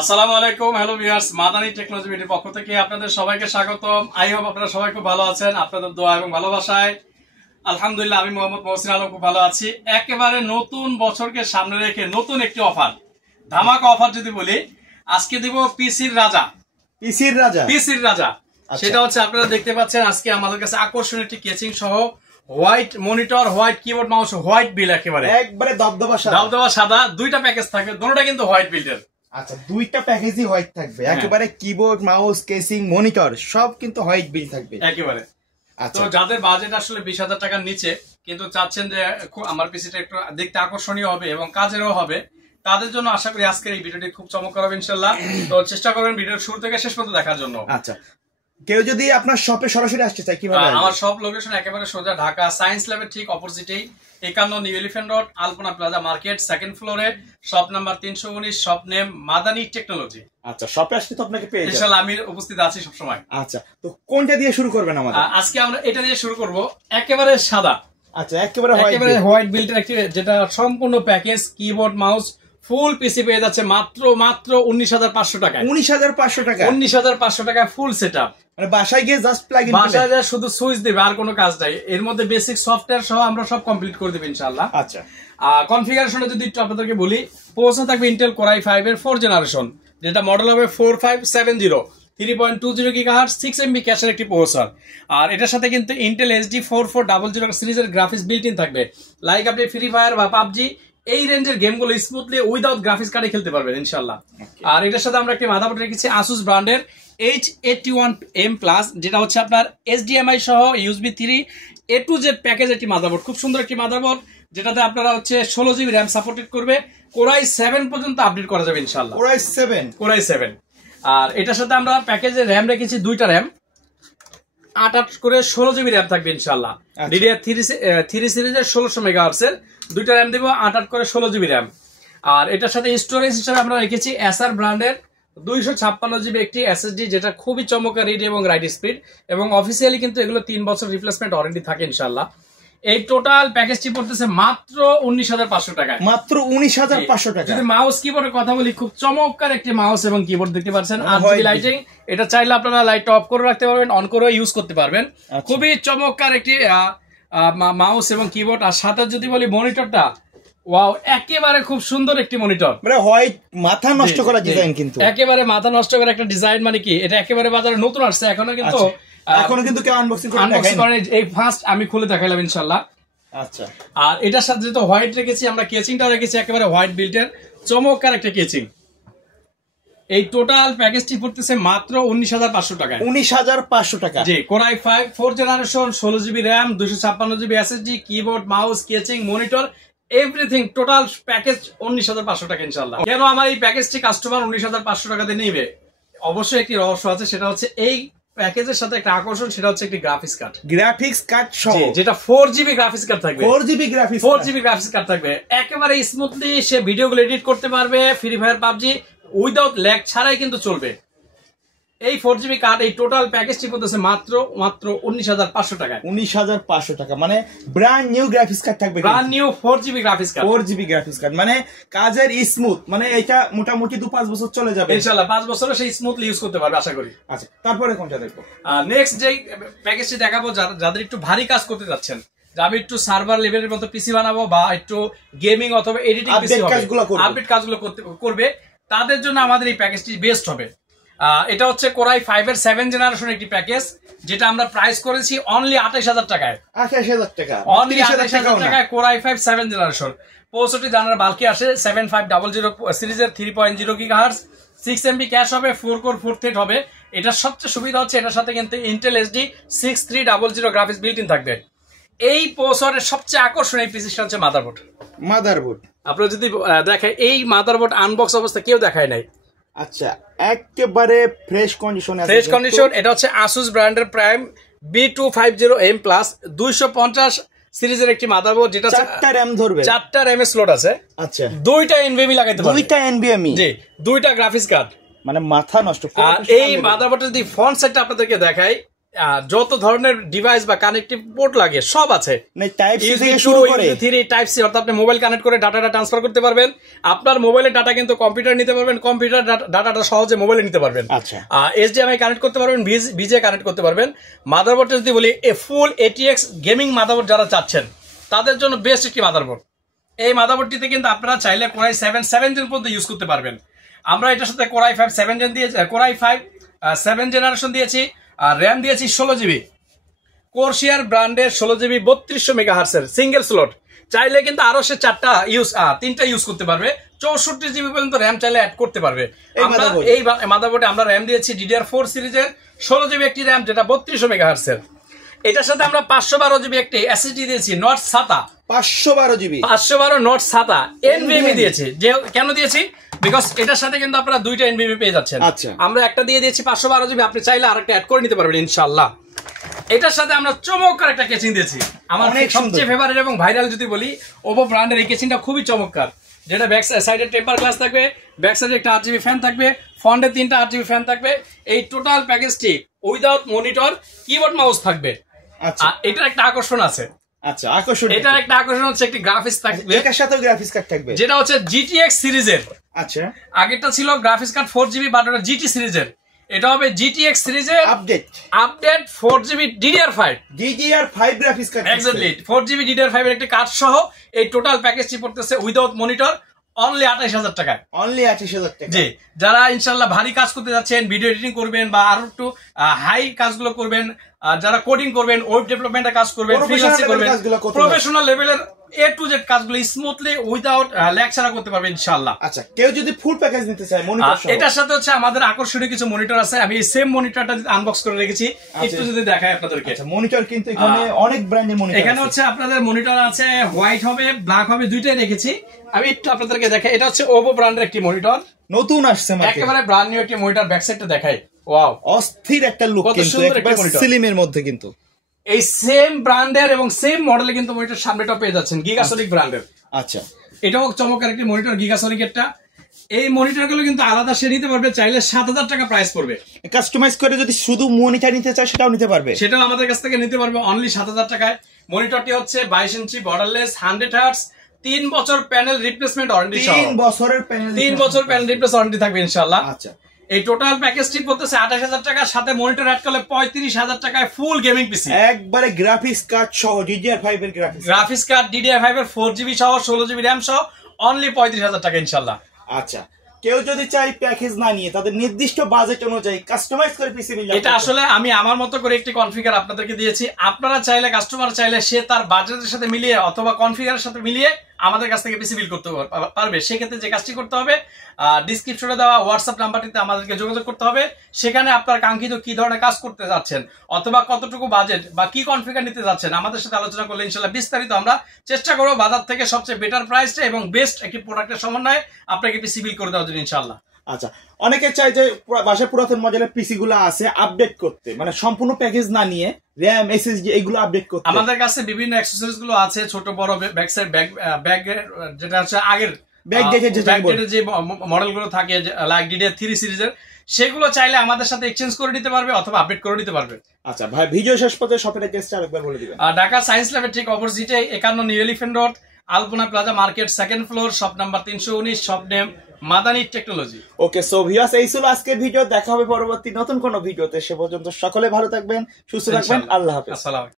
আসসালামু আলাইকুম, hello viewers, Madani technology ভিডিওর পক্ষ থেকে আপনাদের সবাইকে স্বাগতম। আই হোপ আপনারা সবাই খুব ভালো আছেন। আপনাদের দোয়া এবং ভালোবাসায় আলহামদুলিল্লাহ আমি মোহাম্মদ মহসিন আলম খুব ভালো আছি। একেবারে নতুন বছরকে সামনে রেখে নতুন একটি অফার, ধামাকা অফার যদি বলি, আজকে দিব পিসির রাজা। সেটা হচ্ছে আপনারা দেখতে পাচ্ছেন আজকে আমাদের কাছে আকর্ষণীয় একটি কেচিং সহ white monitor, white keyboard, mouse, white বিল, একেবারে দবদবা সাদা দুইটা প্যাকেজ থাকবে, দুটোটা কিন্তু হোয়াইট বিল্ডের। আচ্ছা, দুইটা প্যাকেজই হোয়াইট থাকবে, একেবারে কিবোর্ড, মাউস, কেসিং, মনিটর সব কিন্তু হোয়াইট বিল থাকবে একেবারে। তো যাদের বাজেট আসলে 20,000 টাকার নিচে কিন্তু চাচ্ছেন যে আমার পিসিটা একটু দেখতে আকর্ষণীয় হবে এবং কাজেরও হবে, তাদের জন্য আশা করি আজকের এই ভিডিওটি খুব চমৎকার হবে ইনশাআল্লাহ। তো চেষ্টা করবেন ভিডিওর শুরু থেকে শেষ পর্যন্ত দেখার জন্য। আচ্ছা, কেউ যদি আপনার শপে সরাসরি আসতে চায় কিভাবে? আমার শপ লোকেশন একেবারে সোজা ঢাকা সায়েন্স ল্যাবের ঠিক অপোজিটেই 51 new elephant road, Alpana plaza market, second ফ্লোরে, shop number 319, shop name Madani technology. আচ্ছা, শপে আসলে তো আপনাকে পেয়ে যাবেন ইনশাআল্লাহ, আমি উপস্থিত আছি সব সময়। আচ্ছা, তো কোনটা দিয়ে শুরু করবেন আমাদের? আজকে আমরা এটা দিয়ে শুরু করব, একেবারে সাদা। আচ্ছা, একেবারে হোয়াইট বিল্ডের একটি, যেটা সম্পূর্ণ প্যাকেজ, কিবোর্ড, মাউস, ফুল পিসি পেয়ে যাচ্ছে মাত্র 19,500 টাকায়। 19,500 টাকা? 19,500 টাকায় ফুল সেটআপ। মানে বাসায় গিয়ে জাস্ট প্লাগ ইন, বাসায় যা শুধু সুইচ দিবে, আর কোনো কাজ নাই। এর মধ্যে বেসিক সফটওয়্যার সহ আমরা সব কমপ্লিট করে দেব ইনশাআল্লাহ। আচ্ছা, কনফিগারেশনে যদি একটু আপনাদেরকে বলি, প্রসেসর থাকবে ইন্টেল কোর i5 এর 4 জেনারেশন, যেটা মডেল হবে 4570, 3.20 GHz, 6 MB ক্যাশের একটি প্রসেসর। আর এটার সাথে কিন্তু ইন্টেল HD 4400 সিরিজের গ্রাফিক্স বিল্ট ইন থাকবে। লাইক আপনি ফ্রি ফায়ার বা পাবজি এই রেঞ্জের গেমগুলো স্মুথলি উইদাউট গ্রাফিক্স কার্ডে খেলতে পারবেন ইনশাআল্লাহ। আর এটার সাথে আমরা একটি মাদারবোর্ড রেখেছি আসুস ব্র্যান্ডের H81M+, যেটা হচ্ছে আপনার HDMI সহ USB 3 A to Z package একটি মাদারবোর্ড। খুব সুন্দর একটি মাদারবোর্ড, যেটাতে আপনারা হচ্ছে 16 GB র্যাম সাপোর্টেড করবে। কোর i7 পর্যন্ত আপডেট করা যাবে ইনশাআল্লাহ। Core i7। আর এটার সাথে আমরা প্যাকেজে র্যাম রেখেছি দুইটা র্যাম, 8 করে 16 GB র্যাম থাকবে ইনশাআল্লাহ। DDR3 সিরিজের 1600 MHz এর দুইটা র্যাম দেব, 8 করে 16 GB র্যাম। আর এটার সাথে স্টোরেজ হিসেবে আমরা রেখেছি এসআর ব্র্যান্ডের 256 GB একটি SSD, যেটা খুবই চমৎকার রিড এবং রাইট স্পিড, এবং অফিসিয়ালি কিন্তু এগুলো 3 বছর রিপ্লেসমেন্ট ওয়ারেন্টি থাকে ইনশাআল্লাহ। এই টোটাল প্যাকেজটি পড়তেছে মাত্র 19,500 টাকায়। মাত্র 19,500 টাকা। যদি মাউস কিবোর্ডের কথা বলি, খুব চমৎকার একটি মাউস এবং কিবোর্ড দেখতে পাচ্ছেন, RGB লাইটিং। এটা চাইলে আপনারা লাইট অফ করে রাখতে পারবেন, অন করে ইউজ করতে পারবেন। খুবই চমৎকার একটি মাউস এবং কিবোর্ড। আর সাথে যদি বলি মনিটরটা, ওয়াও, একেবারে খুব সুন্দর একটি মনিটর, মানে হোয়াইট, মাথা নষ্ট করা ডিজাইন, কিন্তু একেবারে মাথা নষ্ট করা একটা ডিজাইন। মানে কি, এটা একেবারে বাজারে নতুন আসছে, এখনো কিন্তু কেউ আনবক্সিং করে এই ফার্স্ট আমি খুলে দেখাইলাম ইনশাআল্লাহ। আচ্ছা, আর এটার সাথে যেহেতু হোয়াইট রেখেছি, আমরা কেচিংটাও রেখেছি একেবারে হোয়াইট বিল্ডের, চমৎকার একটা কেচিং। এই টোটাল প্যাকেজটি পড়তেছে মাত্র 19,500 টাকায়। 19,500 টাকা। জি, core i5 4 generation, 16 GB RAM, 256 GB SSD, keyboard, mouse, casing, monitor, everything total package 19,500 টাকা ইনশাআল্লাহ। কেন আমার এই প্যাকেজটি কাস্টমার 19,500 টাকা দিয়ে নেবে? অবশ্যই একটি রহস্য আছে, সেটা হচ্ছে এই প্যাকেজের সাথে একটা আকর্ষণ, সেটা হচ্ছে একটি গ্রাফিক্স কার্ড সহ, যেটা 4 GB গ্রাফিক্স কার্ড থাকবে। 4 GB গ্রাফিক্স কার্ড থাকবে, একেবারে স্মুথলি সে ভিডিওগুলো এডিট করতে পারবে, free fire PUBG without lag ছাড়াই কিন্তু চলবে। এই 4 GB কার্ড, এই টোটাল প্যাকেজটি পড়তেছে মাত্র 19,500 টাকায়। 19,500 টাকা, মানে ব্র্যান্ড নিউ গ্রাফিক্স কার্ড থাকবে, brand new 4 GB graphics card. 4 GB graphics card মানে কাজের স্মুথ, মানে এটা মোটামুটি 2-5 বছর চলে যাবে ইনশাআল্লাহ। 5 বছরে সেই স্মুথলি ইউজ করতে পারবে আশা করি। আচ্ছা, তারপরে কোনটা দেখবো? নেক্সট যে প্যাকেজটি দেখাবো, যাদের একটু ভারী কাজ করতে যাচ্ছেন, যে আমি একটু সার্ভার লেভেলের মতো পিসি বানাবো, বা একটু গেমিং অথবা এডিটিং পিসি আপডেট কাজগুলো করবে, তাদের জন্য আমাদের এই প্যাকেজটি বেস্ট হবে। এটা হচ্ছে কোর i5 এর 7 জেনারেশন একটি প্যাকেজ, যেটা আমরা প্রাইস করেছি অনলি 28,000 টাকায়। 28,000 টাকা, অনলি 28,000 টাকায় কোর i5 7 জেনারেশন। 65 জানার বাল্কি আসে, 7500 সিরিজের 3.0 GHz, 6 MB ক্যাশ হবে, 4 কোর 4 থ্রেড হবে। এটার সবচেয়ে সুবিধা হচ্ছে এটার সাথে কিন্তু Intel HD 6300 graphics built in থাকবে। এই প্রসেসরের সবচেয়ে আকর্ষণীয় পিসিটা হচ্ছে মাদারবোর্ড। আপনারা যদি দেখেন, এই মাদারবোর্ড আনবক্স অবস্থা কেউ দেখায় নাই। আচ্ছা, একেবারে ফ্রেশ কন্ডিশন। এটা হচ্ছে আসুস ব্র্যান্ডের প্রাইম B250M+, 250 সিরিজের একটি মাদারবোর্ড, যেটা 4টা র্যাম ধরবে, 4টা র্যামের স্লট আছে। আচ্ছা, 2টা NVMe লাগাইতে পারবে, 2টা NVMe, জি, 2টা গ্রাফিক্স কার্ড, মানে মাথা নষ্ট। আর এই মাদারবোর্ডের যদি ফ্রন্ট সাইডটা আপনাদেরকে দেখাই, যত ধরনের ডিভাইস বা কানেক্টিভ পোর্ট লাগে সব আছে। টাইপ সি অর্থাৎ আপনি মোবাইল কানেক্ট করে ডাটাটা ট্রান্সফার করতে পারবেন। আপনার মোবাইলের ডাটা কিন্তু কম্পিউটার নিতে পারবেন, কম্পিউটার ডাটাটা সহজে মোবাইলে নিতে পারবেন। HDMI কানেক্ট করতে পারবেন, ভিজিএ কানেক্ট করতে পারবেন। মাদারবোর্ডটা যদি বলি ফুল ATX গেমিং মাদারবোর্ড যারা চাচ্ছেন তাদের জন্য বেস্ট একটি মাদারবোর্ড। এই মাদারবোর্ডটিতে কিন্তু আপনারা চাইলে কোরাই 7 জেন পর্যন্ত ইউজ করতে পারবেন। আমরা এটার সাথে কোরাই 5 7 জেন দিয়েছি, কোরাই 5 7 জেনারেশন দিয়েছি, আর র্যাম দিয়েছি 16 জিবি। কোরশিয়ার ব্র্যান্ডের 16 জিবি 3200 মেগাহার্টজের সিঙ্গেল স্লট। চাইলে কিন্তু আরো সে 3টা ইউজ করতে পারবে। 64 জিবি পর্যন্ত র্যাম চাইলে অ্যাড করতে পারবে। আমরা এই মাদারবোর্ডে আমরা র্যাম দিয়েছি DDR4 সিরিজের 16 জিবি একটি র্যাম, যেটা 3200 মেগাহার্টজের। এটার সাথে আমরা 512 জিবি একটি SSD দিয়েছি, not SATA 512 not SATA NVMe দিয়েছি। যে কেন দিয়েছি, বিকজ এটার সাথে কিন্তু আপনারা 2টা NVMe পেয়ে যাচ্ছেন। আমরা একটা দিয়ে দিয়েছি 512 জিবি, আপনি চাইলে আরেকটা অ্যাড করে নিতে পারবেন ইনশাআল্লাহ। এটার সাথে আমরা চমৎকার একটা কেচিং দিয়েছি, আমার সবচেয়ে ফেভারিট এবং ভাইরাল যদি বলি ওপো ব্র্যান্ডের এই কেচিংটা খুবই চমৎকার, যেটা ব্যাক সাইডে টেম্পার গ্লাস থাকবে, ব্যাক সাইডে একটা 8GB ফ্যান থাকবে, ফ্রন্টে 3টা 8GB ফ্যান থাকবে। এই টোটাল প্যাকেজটি উইদাউট মনিটর, কিবোর্ড মাউস থাকবে। এটার একটা আকর্ষণ আছে। এটার একটা আকর্ষণ হচ্ছে একটি গ্রাফিক্স থাকবে, এটার সাথে গ্রাফিক্স কার্ড থাকবে, যেটা হচ্ছে GTX সিরিজের। আগেরটা ছিল গ্রাফিক্স কার্ড 4GB, বাট ওটা GT সিরিজের। এটা হবে GTX সিরিজের update 4GB DDR5 graphics card, exactly 4GB DDR5 এর একটা কার্ড সহ এই টোটাল প্যাকেজটি পড়তেছে উইদাউট মনিটর অনলি 28,000 টাকায়। জি, যারা ইনশাআল্লাহ ভারী কাজ করতে যাচ্ছেন, ভিডিও এডিটিং করবেন বা আরো একটু হাই কাজগুলো করবেন, যারা কোডিং করবেন, ওয়েব ডেভেলপমেন্টের কাজ করবেন, ফ্রিল্যান্সিং করবেন, প্রফেশনাল লেভেলের A to Z কাজগুলো স্মুথলি উইদাউট ল্যাগ ছাড়া করতে পারবেন ইনশাআল্লাহ। আচ্ছা, কেউ যদি ফুল প্যাকেজ নিতে চায় মনিটর সহ, এটার সাথে হচ্ছে আমাদের আকর্ষণীয় কিছু মনিটর আছে। আমি এই সেম মনিটরটা আনবক্স করে রেখেছি, একটু যদি দেখাই আপনাদেরকে। আচ্ছা, মনিটর কিন্তু এখানে অনেক ব্র্যান্ডের মনিটর এখানে হচ্ছে আপনাদের মনিটর আছে, হোয়াইট হবে, ব্ল্যাক হবে, দুইটাই রেখেছি। আমি একটু আপনাদেরকে দেখাই। এটা হচ্ছে ওপো ব্র্যান্ডের একটি মনিটর, নতুন আসছে, একেবারে ব্র্যান্ড নিউ একটি মনিটর। ব্যাক সাইডটা দেখাই, ওয়াও অস্থির একটা লুক, কিন্তু একবার স্লিমের মধ্যে। কিন্তু এই সেম ব্র্যান্ডের এবং সেম মডেলে কিন্তু মনিটর সামনেটা পেয়ে যাচ্ছেন, গিগাসনিক ব্র্যান্ডের। আচ্ছা, এটাও চমৎকার একটি মনিটর, গিগাসনিকেরটা। এই মনিটর গুলো কিন্তু আলাদা সে নিতে পারবে, চাইলে 7,000 টাকা প্রাইস পড়বে। কাস্টমাইজ করে যদি শুধু মনিটর নিতে চায় সেটাও নিতে পারবে, সেটাও আমাদের কাছ থেকে নিতে পারবে অনলি 7,000 টাকায়। মনিটরটি হচ্ছে 22 ইঞ্চি বর্ডারলেস 100 হার্টজ, 3 বছর প্যানেল রিপ্লেসমেন্ট ওয়ারেন্টি সহ। 3 বছরের প্যানেল, 3 বছর প্যানেল রিপ্লেস ওয়ারেন্টি থাকবে ইনশাআল্লাহ। আচ্ছা, এই টোটাল প্যাকেজটি পড়তেছে 28,000 টাকা, সাথে মনিটর অ্যাড করলে 35,000 টাকায় ফুল গেমিং পিসি, একবারে গ্রাফিক্স কার্ড সহ, DDR5 এর গ্রাফিক্স কার্ড DDR5 এর 4GB সহ 16GB র্যাম সহ অনলি 35,000 টাকা ইনশাআল্লাহ। আচ্ছা, কেউ যদি চাই প্যাকেজ না নিয়ে তাদের নির্দিষ্ট বাজেট অনুযায়ী কাস্টমাইজ করে পিসি মিল, এটা আসলে আমি আমার মতো করে একটি কনফিগার আপনাদেরকে দিয়েছি। আপনারা চাইলে, কাস্টমার চাইলে সে তার বাজেটের সাথে মিলিয়ে অথবা কনফিগারের সাথে মিলিয়ে আমাদের কাছ থেকে পিসি বিল করতে পারবে। সেক্ষেত্রে যে কাজটি করতে হবে, ডিসক্রিপশনে দেওয়া হোয়াটসঅ্যাপ নাম্বারটিতে আমাদেরকে যোগাযোগ করতে হবে। সেখানে আপনার কাঙ্ক্ষিত কি ধরনের কাজ করতে যাচ্ছেন অথবা কতটুকু বাজেট বা কি কনফিগার নিতে যাচ্ছেন আমাদের সাথে আলোচনা করলে ইনশাআল্লাহ বিস্তারিত আমরা চেষ্টা করবো বাজার থেকে সবচেয়ে বেটার প্রাইসে এবং বেস্ট একটি প্রোডাক্টের সমন্বয়ে আপনাকে পিসি বিল করে দেওয়ার জন্য ইনশাআল্লাহ। আচ্ছা, অনেকে চাই যে বাসায় পুরাতন মডেলের পিসি গুলো আছে আপডেট করতে, মানে সম্পূর্ণ প্যাকেজ না নিয়ে র্যাম, SSD এগুলো আপডেট করতে। আমাদের কাছে বিভিন্ন অ্যাকসেসরিজ গুলো আছে, ছোট বড় ব্যাক সাইড, ব্যাগ যেটা হচ্ছে আগের যে মডেল গুলো থাকে লাইক DDR3 সিরিজের, সেগুলো চাইলে আমাদের সাথে এক্সচেঞ্জ করে নিতে পারবে অথবা আপডেট করে নিতে পারবে। আচ্ছা ভাই, ভিডিও শেষ পর্যন্ত শপের অ্যাড্রেসটা আরেকবার বলে দিবেন। ঢাকা সায়েন্স ল্যাবের ঠিক অপোজিটে 51 new elephant road, Alpana plaza market, 2nd floor, shop number 319, shop name Madani technology. Okay, so viewers, এই ছিল আজকের ভিডিও। দেখা হবে পরবর্তী নতুন কোনো ভিডিওতে। সে পর্যন্ত সকলে ভালো থাকবেন, সুস্থ থাকবেন। আল্লাহ হাফেজ। আসসালাম।